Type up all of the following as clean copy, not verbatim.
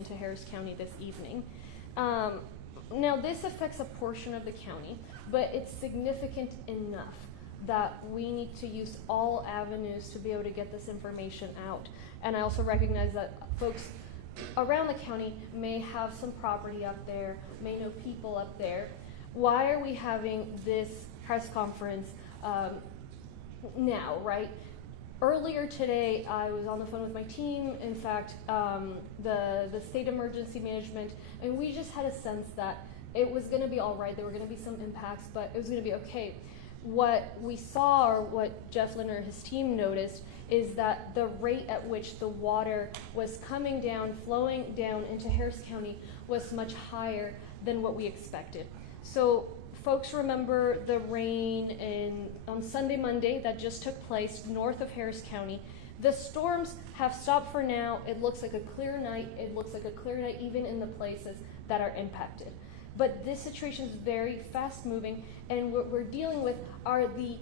into Harris County this evening. Now this affects a portion of the county, but it's significant enough that we need to use all avenues to be able to get this information out. And I also recognize that folks around the county may have some property up there, may know people up there. Why are we having this press conference now, right? Earlier today, I was on the phone with my team, in fact, the state emergency management, and we just had a sense that it was going to be all right. There were going to be some impacts, but it was going to be okay. What we saw, or what Jeff Liner and his team noticed, is that the rate at which the water was coming down, flowing down into Harris County was much higher than what we expected. So folks remember the rain on Sunday, Monday that just took place north of Harris County. The storms have stopped for now. It looks like a clear night. It looks like a clear night even in the places that are impacted. But this situation is very fast moving, and what we're dealing with are the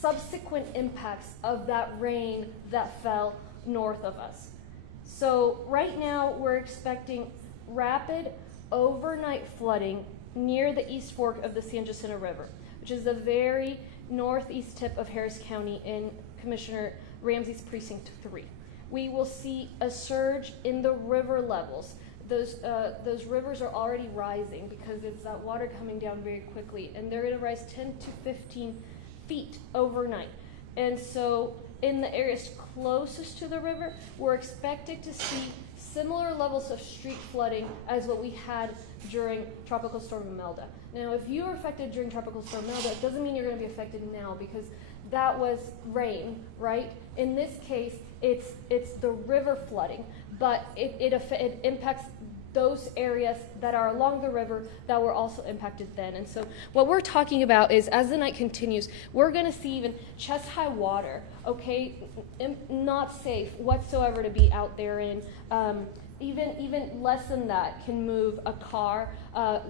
subsequent impacts of that rain that fell north of us. So right now we're expecting rapid overnight flooding near the East Fork of the San Jacinto River, which is the very northeast tip of Harris County in Commissioner Ramsey's Precinct 3. We will see a surge in the river levels. Those rivers are already rising because it's that water coming down very quickly, and they're going to rise 10 to 15 feet overnight. And so in the areas closest to the river, we're expected to see similar levels of street flooding as what we had during Tropical Storm Imelda. Now, if you were affected during Tropical Storm Imelda, it doesn't mean you're going to be affected now, because that was rain, right? In this case, it's the river flooding, but it impacts those areas that are along the river that were also impacted then. And so what we're talking about is, as the night continues, we're going to see even chest-high water, okay? Not safe whatsoever to be out there in. Even less than that can move a car,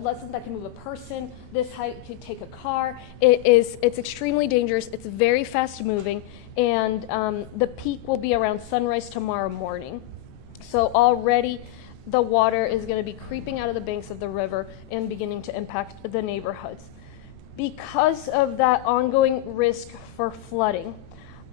less than that can move a person. This height could take a car. It's extremely dangerous. It's very fast moving, and the peak will be around sunrise tomorrow morning. So already the water is going to be creeping out of the banks of the river and beginning to impact the neighborhoods. Because of that ongoing risk for flooding,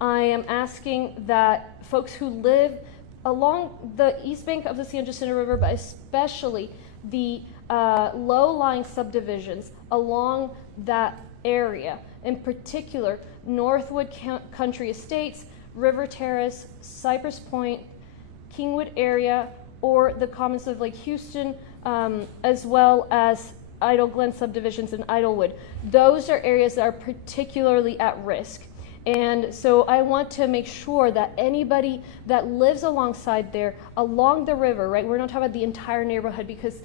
I am asking that folks who live along the east bank of the San Jacinto River, but especially the low-lying subdivisions along that area, in particular Northwood Country Estates, River Terrace, Cypress Point, Kingwood area, or the commons of Lake Houston, as well as Idle Glen subdivisions in Idlewood. Those are areas that are particularly at risk. And so I want to make sure that anybody that lives alongside there, along the river, right? We're not talking about the entire neighborhood, because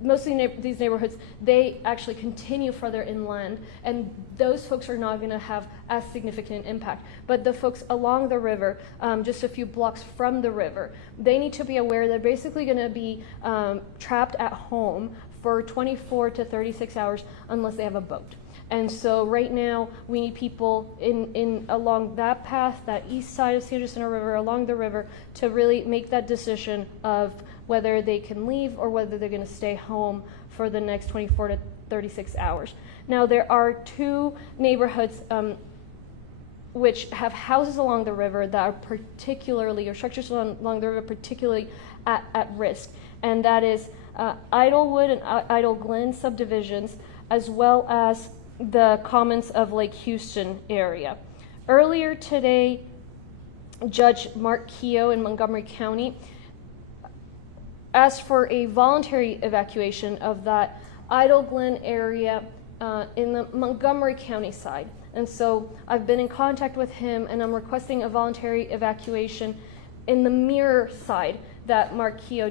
most of these neighborhoods, they actually continue further inland, and those folks are not going to have as significant impact. But the folks along the river, just a few blocks from the river, they need to be aware they're basically going to be trapped at home for 24 to 36 hours unless they have a boat. And so right now we need people in along that path, that east side of San Jacinto River, along the river, to really make that decision of whether they can leave or whether they're going to stay home for the next 24 to 36 hours. Now, there are two neighborhoods which have houses along the river that are particularly, or structures along the river particularly at risk, and that is Idlewood and Idle Glen subdivisions, as well as the commons of Lake Houston area. Earlier today, Judge Mark Keogh in Montgomery County asked for a voluntary evacuation of that Idle Glen area in the Montgomery County side. And so I've been in contact with him, and I'm requesting a voluntary evacuation in the mirror side that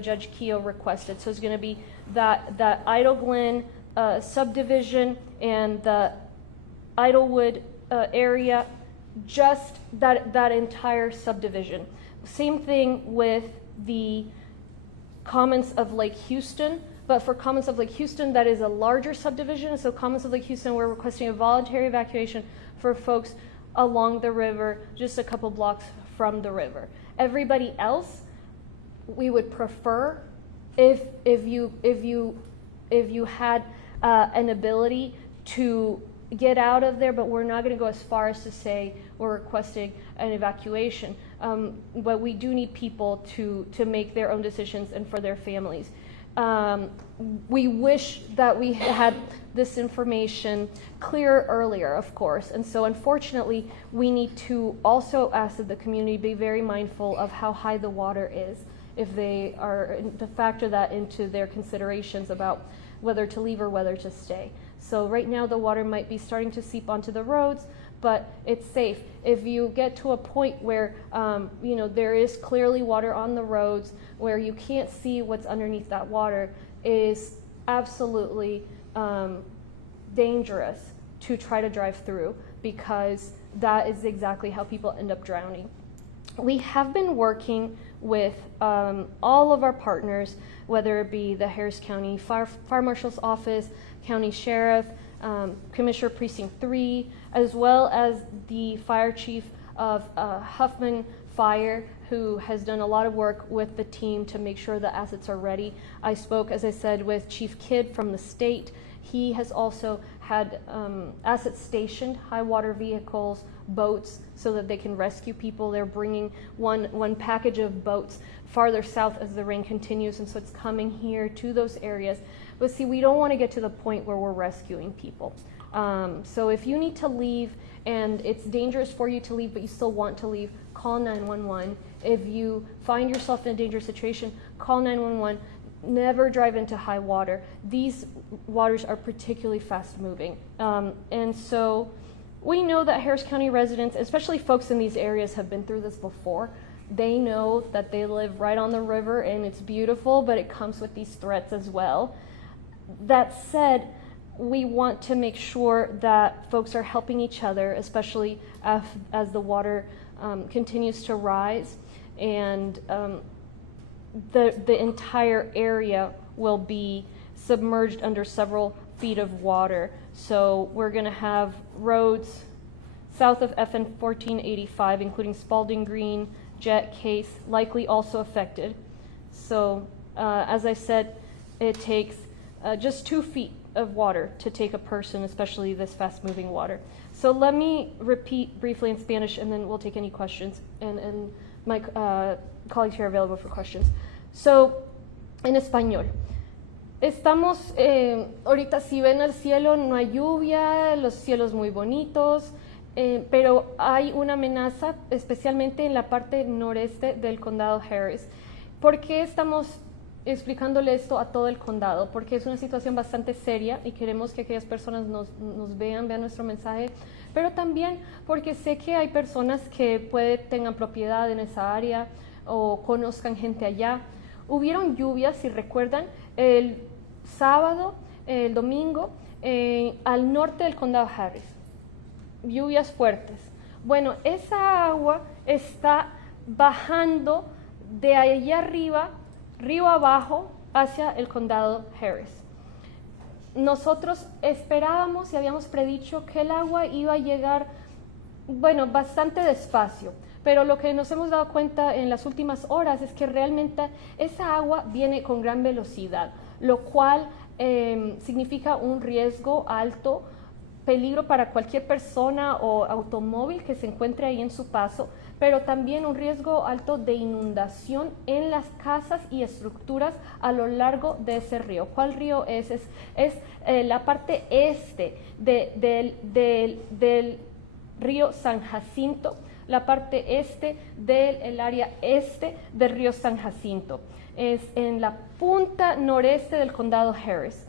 Judge Keogh requested. So it's going to be that Idle Glen subdivision and the Idlewood area, just that entire subdivision. Same thing with the commons of Lake Houston, but for commons of Lake Houston, that is a larger subdivision. So commons of Lake Houston, we're requesting a voluntary evacuation for folks along the river, just a couple blocks from the river. Everybody else, we would prefer if you had an ability to get out of there, but we're not going to go as far as to say we're requesting an evacuation. But we do need people to make their own decisions and for their families. We wish that we had this information clear earlier, of course, and so unfortunately we need to also ask that the community be very mindful of how high the water is, if they are to factor that into their considerations about whether to leave or whether to stay. So right now the water might be starting to seep onto the roads, but it's safe. If you get to a point where there is clearly water on the roads, where you can't see what's underneath that water, is absolutely dangerous to try to drive through, because that is exactly how people end up drowning. We have been working with all of our partners, whether it be the Harris County Fire Marshal's Office, County Sheriff, Commissioner Precinct 3, as well as the Fire Chief of Huffman Fire, who has done a lot of work with the team to make sure the assets are ready. I spoke, as I said, with Chief Kidd from the state. He has also had assets stationed, high water vehicles, boats, so that they can rescue people. They're bringing one package of boats farther south as the rain continues, and so it's coming here to those areas. But see, we don't want to get to the point where we're rescuing people. So if you need to leave and it's dangerous for you to leave, but you still want to leave, call 911. If you find yourself in a dangerous situation, call 911. Never drive into high water. These waters are particularly fast moving. And so we know that Harris County residents, especially folks in these areas, have been through this before. They know that they live right on the river and it's beautiful, but it comes with these threats as well. That said, we want to make sure that folks are helping each other, especially as the water continues to rise, and the entire area will be submerged under several feet of water. So we're going to have roads south of FN 1485, including Spalding Green, Jet, Case, likely also affected. So as I said, it takes just 2 feet of water to take a person, especially this fast-moving water. So let me repeat briefly in Spanish, and then we'll take any questions. And my colleagues here are available for questions. So, en español. Estamos, ahorita si ven el cielo, no hay lluvia, los cielos muy bonitos, pero hay una amenaza, especialmente en la parte noreste del condado Harris. ¿Por qué estamos explicándole esto a todo el condado? Porque es una situación bastante seria y queremos que aquellas personas nos vean nuestro mensaje, pero también porque sé que hay personas que tengan propiedad en esa área o conozcan gente allá. Hubieron lluvias, si recuerdan, el sábado, el domingo, al norte del condado Harris. Lluvias fuertes. Bueno, esa agua está bajando de allá arriba, río abajo, hacia el condado Harris. Nosotros esperábamos y habíamos predicho que el agua iba a llegar, bueno, bastante despacio, pero lo que nos hemos dado cuenta en las últimas horas es que realmente esa agua viene con gran velocidad, lo cual significa un riesgo alto, peligro para cualquier persona o automóvil que se encuentre ahí en su paso, pero también un riesgo alto de inundación en las casas y estructuras a lo largo de ese río. ¿Cuál río es? Es la parte este del río San Jacinto, la parte este del área este del río San Jacinto. Es en la punta noreste del condado Harris.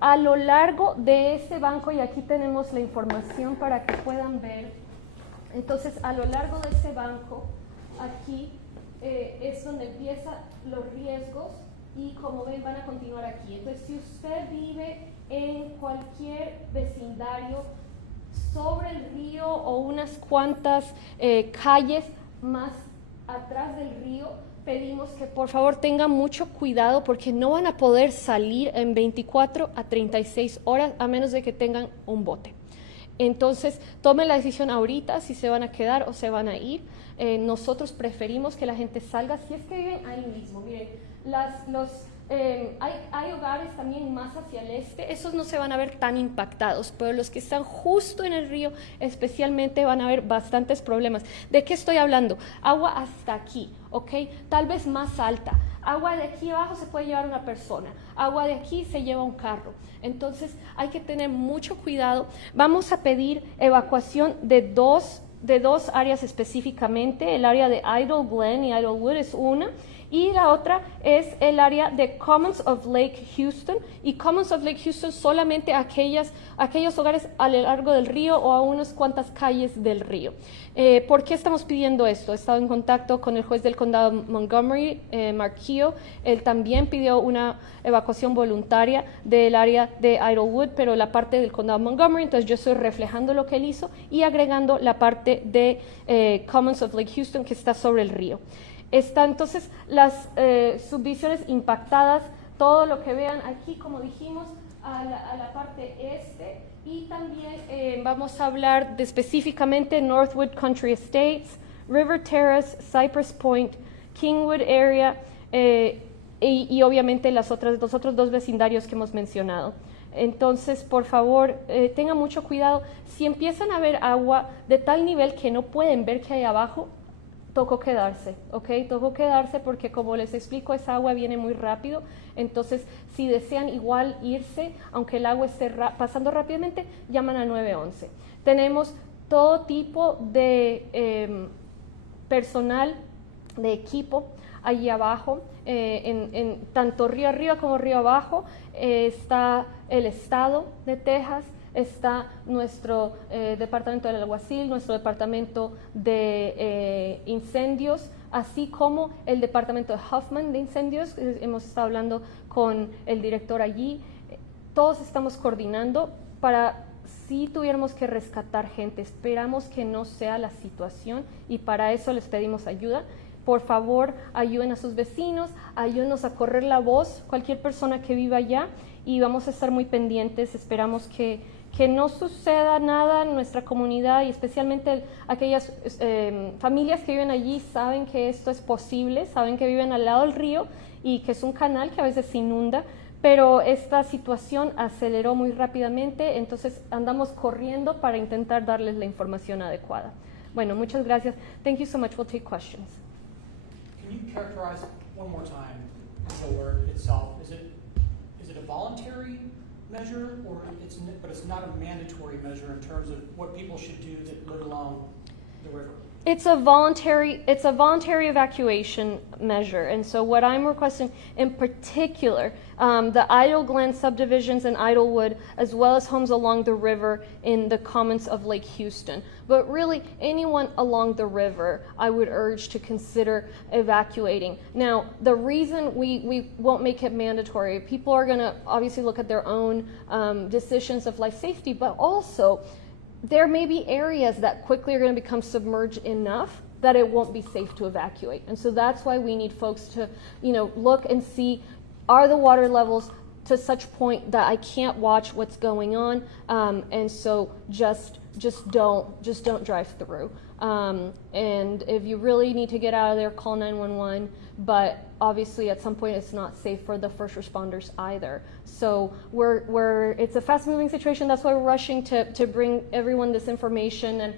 A lo largo de ese banco, y aquí tenemos la información para que puedan ver, entonces a lo largo de ese banco, aquí es donde empiezan los riesgos y como ven van a continuar aquí. Entonces si usted vive en cualquier vecindario sobre el río o unas cuantas calles más atrás del río, pedimos que por favor tengan mucho cuidado porque no van a poder salir en 24 a 36 horas a menos de que tengan un bote. Entonces, tomen la decisión ahorita si se van a quedar o se van a ir. Nosotros preferimos que la gente salga si es que viven ahí mismo. Miren, hay hogares también más hacia el este, esos no se van a ver tan impactados, pero los que están justo en el río especialmente van a haber bastantes problemas. ¿De qué estoy hablando? Agua hasta aquí, ¿ok? Tal vez más alta. Agua de aquí abajo se puede llevar una persona, agua de aquí se lleva un carro. Entonces hay que tener mucho cuidado. Vamos a pedir evacuación de dos áreas específicamente. El área de Idle Glen y Idlewood es una, y la otra es el área de Commons of Lake Houston, y Commons of Lake Houston solamente aquellos hogares a lo largo del río o a unas cuantas calles del río. ¿Por qué estamos pidiendo esto? He estado en contacto con el juez del condado Montgomery, Mark Keogh. Él también pidió una evacuación voluntaria del área de Idlewood, pero la parte del condado Montgomery, entonces yo estoy reflejando lo que él hizo y agregando la parte de Commons of Lake Houston que está sobre el río. Está entonces las subdivisiones impactadas, todo lo que vean aquí, como dijimos, a la parte este, y también vamos a hablar de específicamente Northwood Country Estates, River Terrace, Cypress Point, Kingwood Area, y obviamente los otros dos vecindarios que hemos mencionado. Entonces, por favor, tengan mucho cuidado. Si empiezan a ver agua de tal nivel que no pueden ver qué hay abajo, tocó quedarse, ¿ok? Tocó quedarse porque, como les explico, esa agua viene muy rápido. Entonces, si desean igual irse, aunque el agua esté pasando rápidamente, llaman a 911. Tenemos todo tipo de personal, de equipo, allí abajo, en tanto río arriba como río abajo. Está el estado de Texas, está nuestro departamento del alguacil, nuestro departamento de incendios, así como el departamento de Huffman de incendios. Hemos estado hablando con el director allí. Todos estamos coordinando para, si tuviéramos que rescatar gente, esperamos que no sea la situación, y para eso les pedimos ayuda. Por favor, ayuden a sus vecinos, ayúdenos a correr la voz, cualquier persona que viva allá, y vamos a estar muy pendientes. Esperamos que no suceda nada en nuestra comunidad, y especialmente aquellas familias que viven allí saben que esto es posible, saben que viven al lado del río y que es un canal que a veces se inunda, pero esta situación aceleró muy rápidamente, entonces andamos corriendo para intentar darles la información adecuada. Bueno, muchas gracias. Thank you so much. We'll take questions. Can you characterize one more time the alert itself? Is it a voluntary measure, but it's not a mandatory measure in terms of what people should do that live along the river? It's a voluntary evacuation measure, and so what I'm requesting in particular, the Idle Glen subdivisions in Idlewood, as well as homes along the river in the Commons of Lake Houston. But really, anyone along the river, I would urge to consider evacuating. Now, the reason we won't make it mandatory, people are going to obviously look at their own decisions of life safety, but also there may be areas that quickly are going to become submerged enough that it won't be safe to evacuate. And so that's why we need folks to, look and see, are the water levels to such point that I can't watch what's going on, and so just don't drive through. And if you really need to get out of there, call 911. But obviously, at some point, it's not safe for the first responders either. So it's a fast-moving situation. That's why we're rushing to bring everyone this information and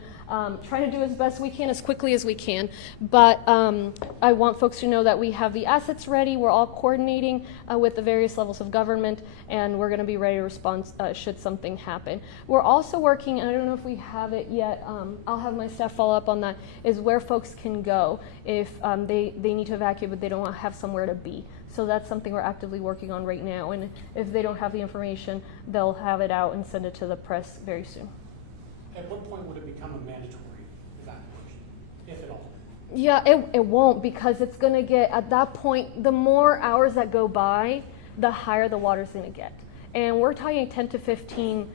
try to do as best we can, as quickly as we can. But I want folks to know that we have the assets ready. We're all coordinating with the various levels of government, and we're going to be ready to respond should something happen. We're also working, and I don't know if we have it yet, I'll have my staff follow up on that, is where folks can go if they need to evacuate but they don't have somewhere to be. So that's something we're actively working on right now, and if they don't have the information, they'll have it out and send it to the press very soon. At what point would it become a mandatory evacuation, if at all? Yeah, it won't, because it's going to get, at that point, the more hours that go by, the higher the water's going to get. And we're talking 10 to 15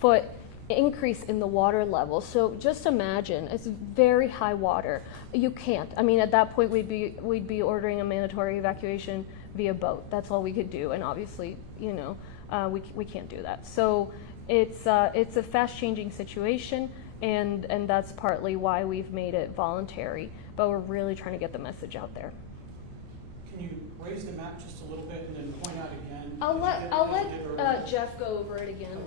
foot increase in the water level. So just imagine, it's very high water. You can't. I mean, at that point, we'd be ordering a mandatory evacuation via boat. That's all we could do. And obviously, we can't do that. So it's a fast-changing situation, and that's partly why we've made it voluntary. But we're really trying to get the message out there. Can you raise the map just a little bit and then point out again? I'll as you did let earlier? Jeff go over it again.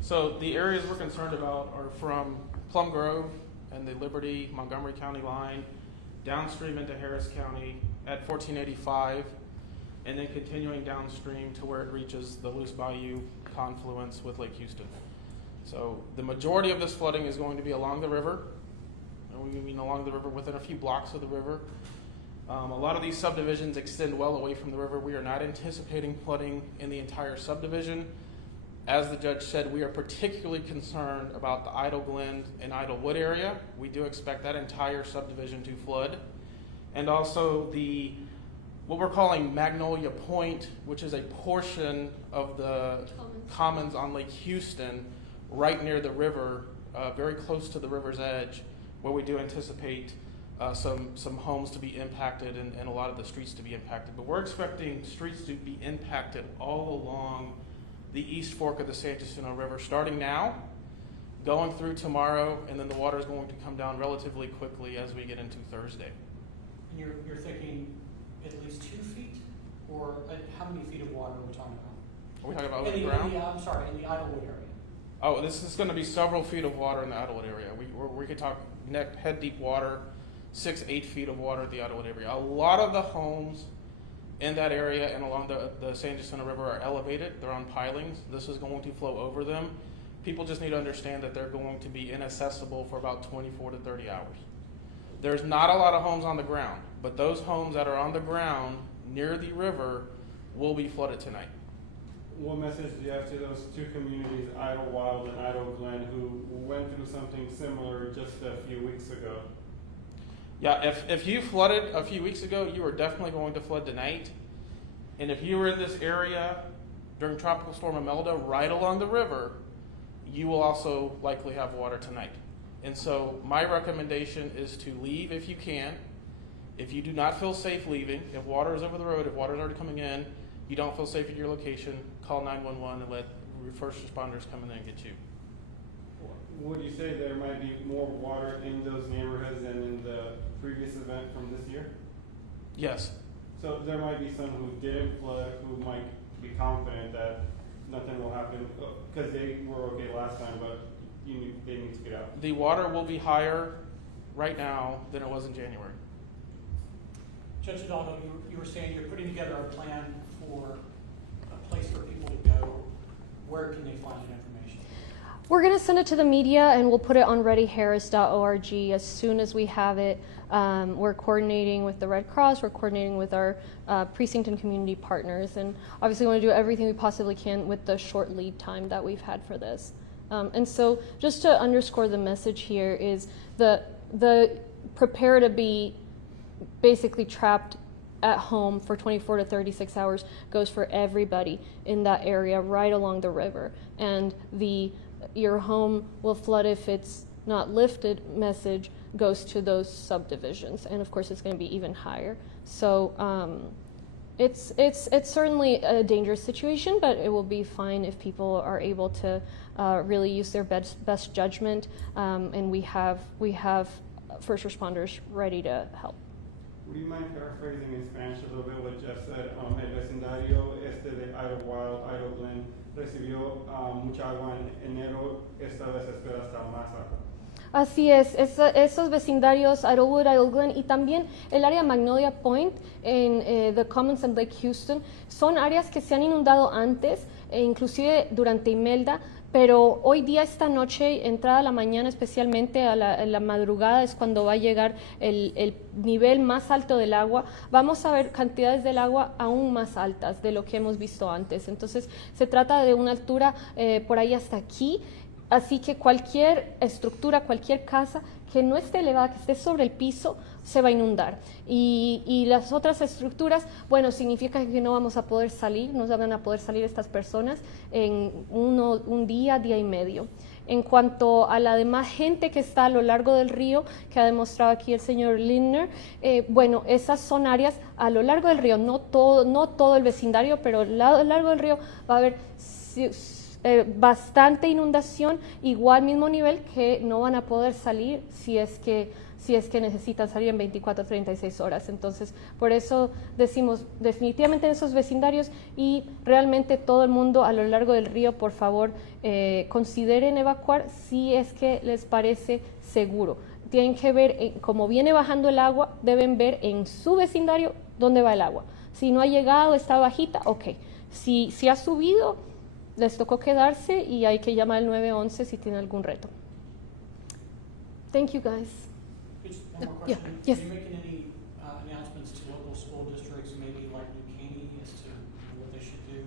So the areas we're concerned about are from Plum Grove and the Liberty Montgomery County line downstream into Harris County at 1485, and then continuing downstream to where it reaches the Luce Bayou confluence with Lake Houston. So the majority of this flooding is going to be along the river, and we mean along the river within a few blocks of the river. A lot of these subdivisions extend well away from the river. We are not anticipating flooding in the entire subdivision. As the judge said, we are particularly concerned about the Idle Glen and Idlewood area. We do expect that entire subdivision to flood. And also what we're calling Magnolia Point, which is a portion of the commons on Lake Houston, right near the river, very close to the river's edge, where we do anticipate some homes to be impacted and a lot of the streets to be impacted. But we're expecting streets to be impacted all along the East Fork of the San Jacinto River, starting now, going through tomorrow, and then the water is going to come down relatively quickly as we get into Thursday. And you're thinking at least 2 feet, or how many feet of water are we talking about? Are we talking about over In the the, ground? I'm sorry, in the Idlewood area. Oh, this is going to be several feet of water in the Idlewood area. We could talk head deep water, 6-8 feet of water at the Idlewood area. A lot of the homes in that area and along the San Jacinto River are elevated. They're on pilings. This is going to flow over them. People just need to understand that they're going to be inaccessible for about 24 to 30 hours. There's not a lot of homes on the ground, but those homes that are on the ground near the river will be flooded tonight. What message do you have to those two communities, Idlewild and Idle Glen, who went through something similar just a few weeks ago? Yeah, if you flooded a few weeks ago, you are definitely going to flood tonight. And if you were in this area during Tropical Storm Imelda right along the river, you will also likely have water tonight. And so my recommendation is to leave if you can. If you do not feel safe leaving, if water is over the road, if water is already coming in, you don't feel safe at your location, call 911 and let first responders come in and get you. Would you say there might be more water in those neighborhoods than in the previous event from this year? Yes. So there might be some who didn't flood who might be confident that nothing will happen because they were okay last time, but they need to get out. The water will be higher right now than it was in January. Judge Hidalgo, you were saying you're putting together a plan for a place for people to go. Where can they find that information? We're going to send it to the media, and we'll put it on readyharris.org as soon as we have it. We're coordinating with the Red Cross. We're coordinating with our precinct and community partners, and obviously we want to do everything we possibly can with the short lead time that we've had for this. And so just to underscore the message here is the prepare to be basically trapped at home for 24 to 36 hours goes for everybody in that area right along the river. And your home will flood if it's not lifted message goes to those subdivisions. And of course it's going to be even higher. So it's certainly a dangerous situation, but it will be fine if people are able to really use their best judgment. And we have first responders ready to help. Would you mind paraphrasing in Spanish a little bit what Jeff said? El vecindario de Idlewild, Idle Glen, recibió mucha agua en enero, esta vez espera hasta más agua. Así es, esos vecindarios, Idlewood, Idle Glen y también el área Magnolia Point en The Commons and Lake Houston son áreas que se han inundado antes, inclusive durante Imelda, pero hoy día, esta noche, entrada a la mañana, especialmente a la madrugada, es cuando va a llegar el nivel más alto del agua. Vamos a ver cantidades del agua aún más altas de lo que hemos visto antes. Entonces, se trata de una altura por ahí hasta aquí. Así que cualquier estructura, cualquier casa que no esté elevada, que esté sobre el piso, se va a inundar. Y las otras estructuras, bueno, significa que no vamos a poder salir, no van a poder salir estas personas en un día y medio. En cuanto a la demás gente que está a lo largo del río, que ha demostrado aquí el señor Lindner, bueno, esas son áreas a lo largo del río, no todo el vecindario, pero a lo largo del río va a haber bastante inundación, igual mismo nivel, que no van a poder salir si es que necesitan salir en 24 36 horas. Entonces, por eso decimos definitivamente en esos vecindarios, y realmente todo el mundo a lo largo del río, por favor, consideren evacuar si es que les parece seguro. Tienen que ver, como viene bajando el agua, deben ver en su vecindario dónde va el agua. Si no ha llegado, está bajita, ok. Si ha subido, les tocó quedarse y hay que llamar al 911 si tienen algún reto. Thank you, guys. Just one more Yeah, question. yes. Are you making any announcements to local school districts, maybe like New Caney, as to what they should do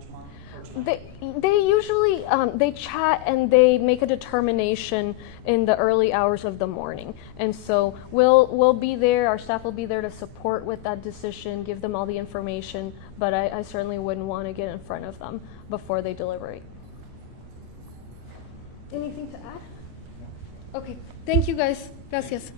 tomorrow or tonight? They usually they chat and they make a determination in the early hours of the morning, and so we'll be there. Our staff will be there to support with that decision, give them all the information. But I certainly wouldn't want to get in front of them before they deliberate. Anything to add? Okay. Thank you, guys. Gracias.